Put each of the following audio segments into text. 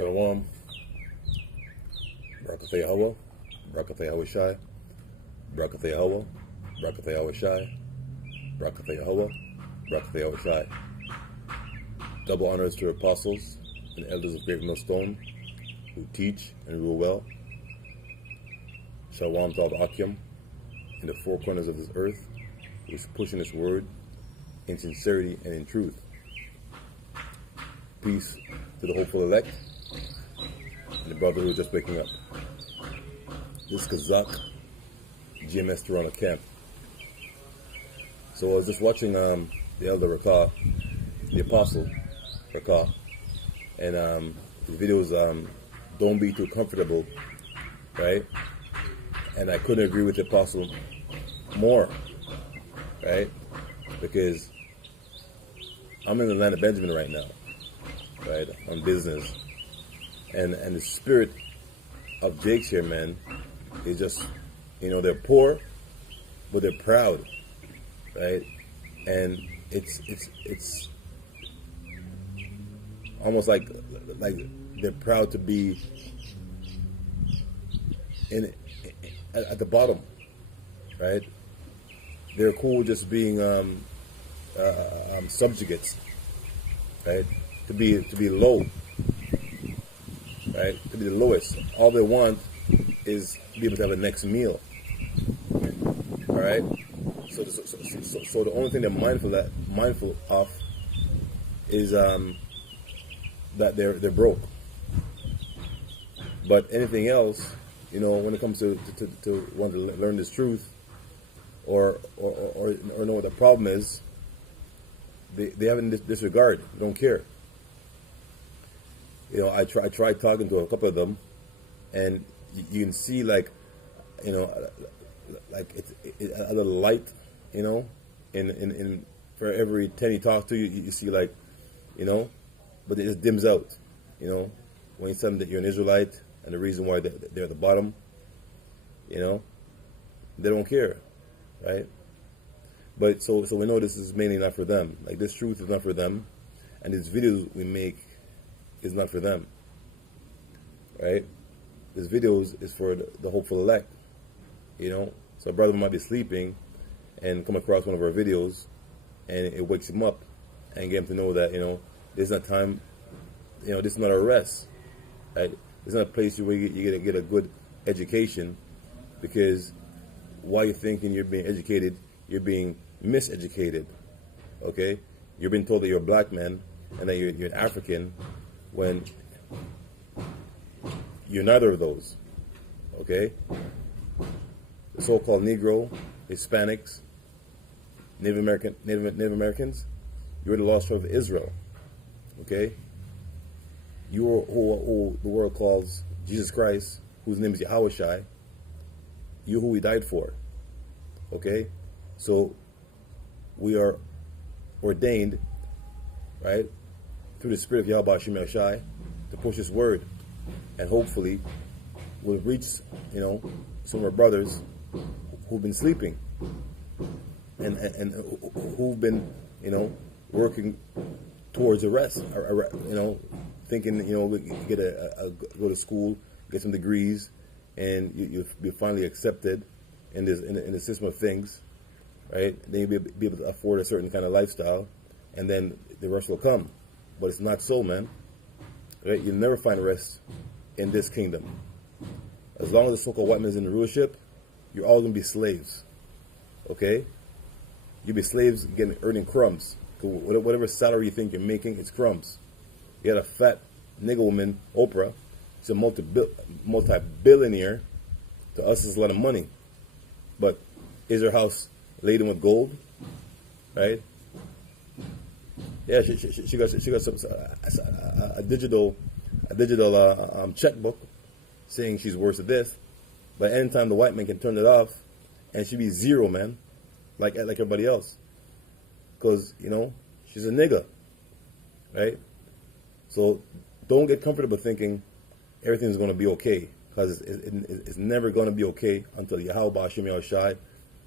Shalom, Barakatha Yahweh, Barakatha Yahweh Shai, Barakatha Yahweh, Barakatha Yahweh Shai, Barakatha Yahweh, Barakatha Yahweh Shai. Double honors to apostles and elders of Great Millstone who teach and rule well. Shalom to all the Akim in the four corners of this earth who is pushing this word in sincerity and in truth. Peace to the hopeful elect and the brother who is just waking up. This is Kazak, GMS Toronto camp. So I was just watching the elder Rakah, the apostle Rakah, and his videos, don't be too comfortable, right? And I couldn't agree with the apostle more, right? Because I'm in the land of Benjamin right now, right, on business, and the spirit of Jake's here, man, is just, they're poor, but they're proud, right? And it's almost like they're proud to be at the bottom, right? They're cool just being subjugates, right? To be low, right? To be the lowest. All they want is to be able to have a next meal. All right. So the only thing they're mindful of is that they're broke. But anything else, when it comes to want to learn this truth, or know what the problem is, they have it in disregard. Don't care. I tried talking to a couple of them, and you can see like it's a little light, in for every 10 you talk to, you see like, but it just dims out, when you tell them that you're an Israelite and the reason why they're at the bottom, they don't care, right? But so we know this is mainly not for them. Like, this truth is not for them, and these videos we make is not for them, right? This videos is for the hopeful elect, So a brother might be sleeping and come across one of our videos, and it wakes him up and get him to know that, this is not time, this is not a rest, right? It's not a place where you get a good education, because while you're thinking you're being educated, you're being miseducated, okay? You're being told that you're a black man and that you're an African, when you're neither of those, okay? The so-called Negro, Hispanics, Native Americans, you're the lost tribe of Israel, okay? You are who the world calls Jesus Christ, whose name is Yahweh Shai. You who he died for, okay? So we are ordained, right, through the spirit of Yahweh Shai to push his word, and hopefully we'll reach, some of our brothers who've been sleeping and who've been, working towards a rest, thinking, get go to school, get some degrees, and you'll be finally accepted in the system of things, right? Then you'll be able to afford a certain kind of lifestyle, and then the rest will come. But it's not so, man. Right? You'll never find rest in this kingdom. As long as the so-called white man is in the rulership, you're all going to be slaves. Okay? You'll be slaves earning crumbs. Whatever salary you think you're making, it's crumbs. You got a fat nigger woman, Oprah. She's a multi-billionaire. To us, it's a lot of money. But is her house laden with gold? Right? Yeah, she got some a digital checkbook saying she's worth of this. But anytime the white man can turn it off, and she be zero, man, like everybody else, because she's a nigga, right? So don't get comfortable thinking everything's going to be okay, because it's never going to be okay until Yahweh Hashem Shai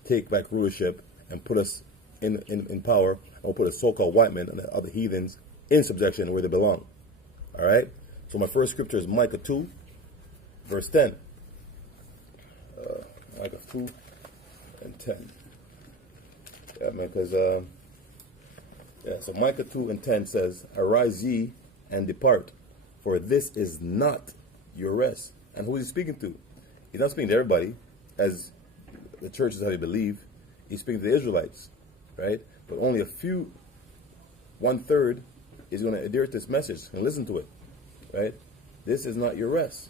take back rulership and put us in power, or put a so-called white man and the other heathens in subjection where they belong. All right? So my first scripture is Micah 2, verse 10. Micah 2 and 10. Yeah, man, because, so Micah 2 and 10 says, "Arise ye and depart, for this is not your rest." And who is he speaking to? He's not speaking to everybody, as the church is how they believe. He's speaking to the Israelites, right? But only a few, 1/3, is going to adhere to this message and listen to it, right? This is not your rest,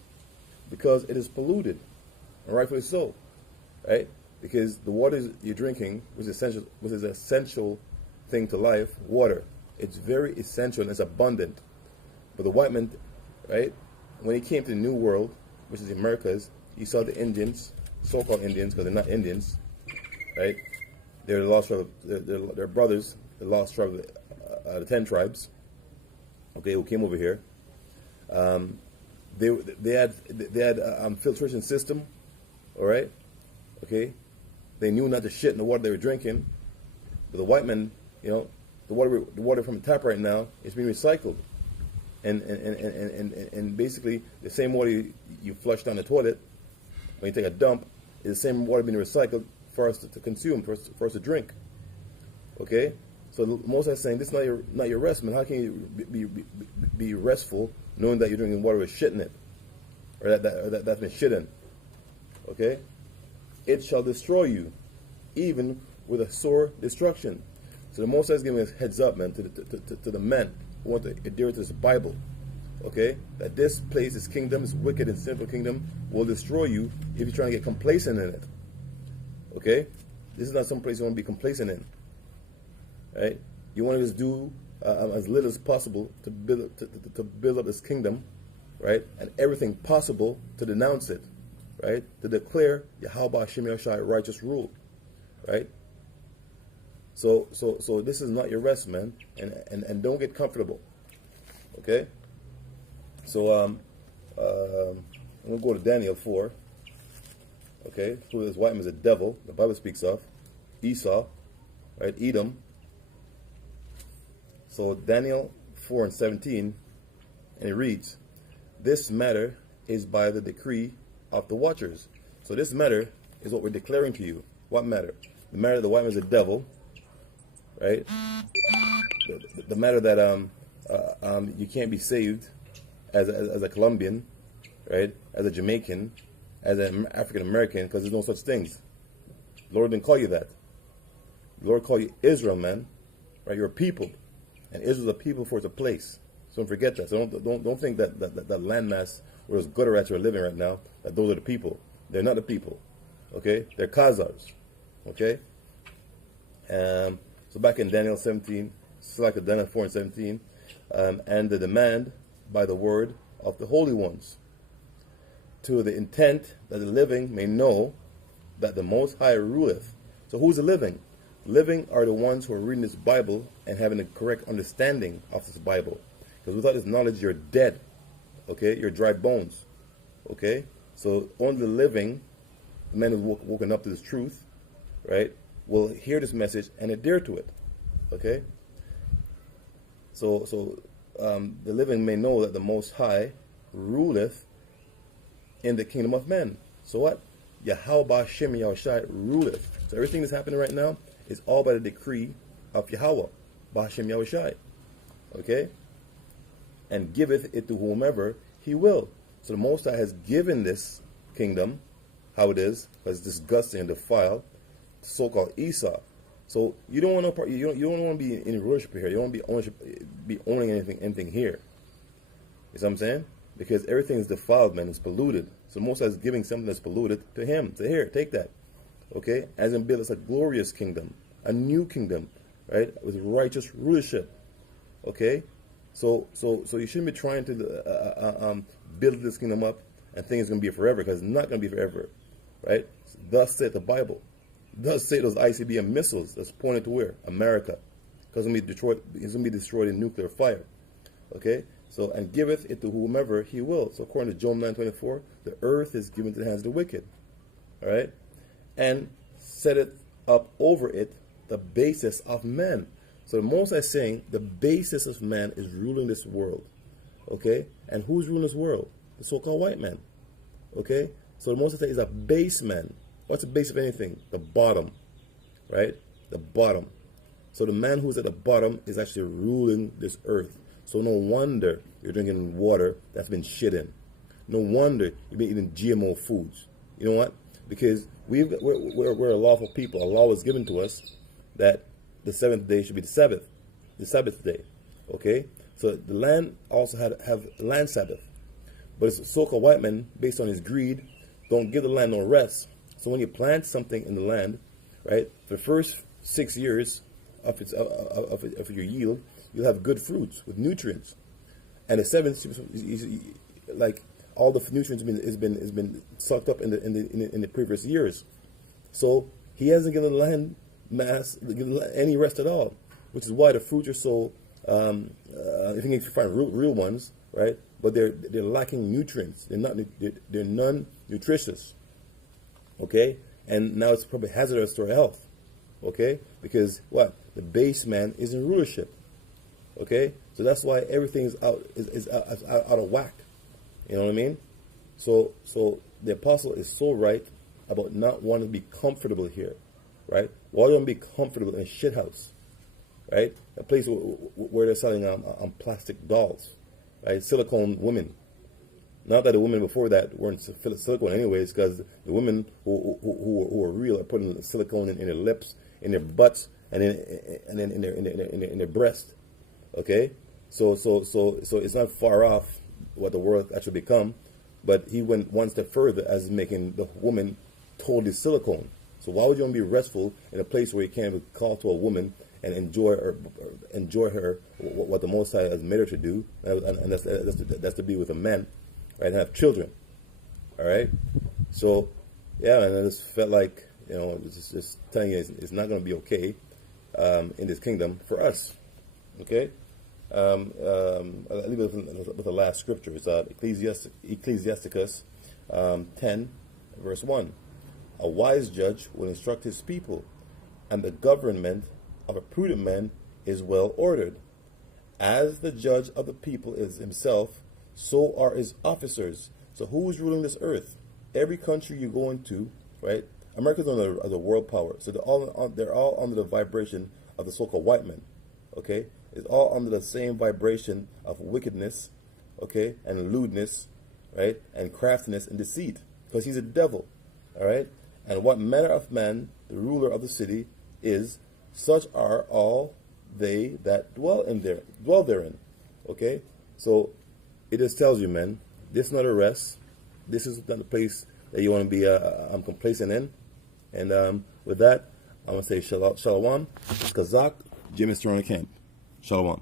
because it is polluted, and rightfully so, right? Because the water you're drinking was essential, an essential thing to life. Water, it's very essential and it's abundant. But the white man, right, when he came to the New World, which is the Americas, he saw the Indians, so-called Indians, because they're not Indians, right? They're the lost tribe. They're brothers, the lost tribe, the 10 tribes. Okay, who came over here. They had filtration system. All right, okay. They knew not to shit in the water they were drinking. But the white men, you know, the water from the tap right now is being recycled, and basically the same water you flush down the toilet when you take a dump is the same water being recycled for us to consume, for us to drink. Okay, so Moses is saying this is not your rest, man. How can you be restful knowing that you're drinking water with shit in it, or that's been shit in? Okay, it shall destroy you, even with a sore destruction. So the Most High is giving us heads up, man, to the men who want to adhere to this Bible. Okay, that this place, this kingdom, this wicked and sinful kingdom, will destroy you if you're trying to get complacent in it. Okay, this is not some place you want to be complacent in. Right? You want to just do as little as possible to build up this kingdom, right? And everything possible to denounce it, right? To declare Yahweh Hashem Yahushua righteous rule, right? So this is not your rest, man, and don't get comfortable. Okay? So I'm gonna go to Daniel 4. Okay, who this white man is a devil, the Bible speaks of Esau, right? Edom. So Daniel 4 and 17, and it reads, "This matter is by the decree of the watchers." So this matter is what we're declaring to you. What matter? The matter that the white man is a devil, right? The matter that you can't be saved as a Colombian, right? As a Jamaican, as an African American, because there's no such things. The Lord didn't call you that. The Lord called you Israel, man. Right? You're a people, and Israel's a people for its a place. So don't forget that. So don't think that landmass where those gutter rats are living right now, that those are the people. They're not the people. Okay? They're Khazars. Okay? So back in Daniel 17, like Daniel 4 and 17, and the demand by the word of the holy ones, to the intent that the living may know that the Most High ruleth. So who's the living? Living are the ones who are reading this Bible and having the correct understanding of this Bible. Because without this knowledge, you're dead. Okay? You're dry bones. Okay? So only the living, the men who've woken up to this truth, right, will hear this message and adhere to it. Okay? So the living may know that the Most High ruleth in the kingdom of men. So what? Yahweh Hashem Yahushua ruleth. So everything that's happening right now is all by the decree of Yahweh Hashem Yahushua. Okay? And giveth it to whomever he will. So the Most High has given this kingdom, how it is, because it's disgusting and defiled, so-called Esau. So you don't want to you don't want to be in rulership here. You don't want to be owning anything here. You see what I'm saying? Because everything is defiled, man. It's polluted. So Most High is giving something that's polluted to him. So here, take that. Okay? As in build us a glorious kingdom, a new kingdom, right? With righteous rulership. Okay? So you shouldn't be trying to build this kingdom up and think it's going to be forever, because it's not going to be forever. Right? Thus saith the Bible. Thus say those ICBM missiles that's pointed to where? America. Because it's going to be destroyed in nuclear fire. Okay? So, and giveth it to whomever he will. So according to Job 9:24, the earth is given to the hands of the wicked. Alright? And setteth up over it the basis of men. So the Most High is saying the basis of man is ruling this world. Okay? And who's ruling this world? The so-called white man. Okay? So the Most High is a base man. What's the base of anything? The bottom. Right? The bottom. So the man who's at the bottom is actually ruling this earth. So no wonder you're drinking water that's been shit in. No wonder you've been eating GMO foods. You know what? Because we're a lawful people. A law was given to us that the seventh day should be the Sabbath day. Okay? So the land also have land Sabbath. But it's so-called white man, based on his greed, don't give the land no rest. So when you plant something in the land, right, for the first 6 years of your yield, you'll have good fruits with nutrients. And the seventh, like all the nutrients has been sucked up in the previous years. So he hasn't given the land any rest at all, which is why the fruits are so. I think if you find real ones, right? But they're lacking nutrients. They're non-nutritious. Okay, and now it's probably hazardous to our health. Okay, because what, the base man is in rulership. Okay, so that's why everything is out of whack. You know what I mean? So the apostle is so right about not wanting to be comfortable here, right? Why don't be comfortable in a shit house, right? A place where they're selling plastic dolls, right? Silicone women. Not that the women before that weren't silicone anyways, because the women who are real are putting silicone in their lips, in their butts, and then in their breast. Okay, so it's not far off what the world actually become, but he went one step further as making the woman totally silicone. So why would you want to be restful in a place where you can't even call to a woman and enjoy her what the Most High has made her to do, and that's to be with a man, right, and have children. All right, so yeah, and I just felt like, you know, just telling you it's not going to be okay in this kingdom for us. Okay. I'll leave it with the last scripture. It's Ecclesiasticus 10, verse 1. A wise judge will instruct his people, and the government of a prudent man is well ordered. As the judge of the people is himself, so are his officers. So who's ruling this earth? Every country you go into, right? America's under the world power, so they're all under the vibration of the so-called white man. Okay, it's all under the same vibration of wickedness, okay, and lewdness, right, and craftiness and deceit, because he's a devil. All right, and what manner of man the ruler of the city is, such are all they that dwell therein. Okay, so it just tells you, man, this is not a rest. This is not a place that you want to be complacent in. And with that, I'm going to say shalom. It's Kazak, GMS Camp. Shalom.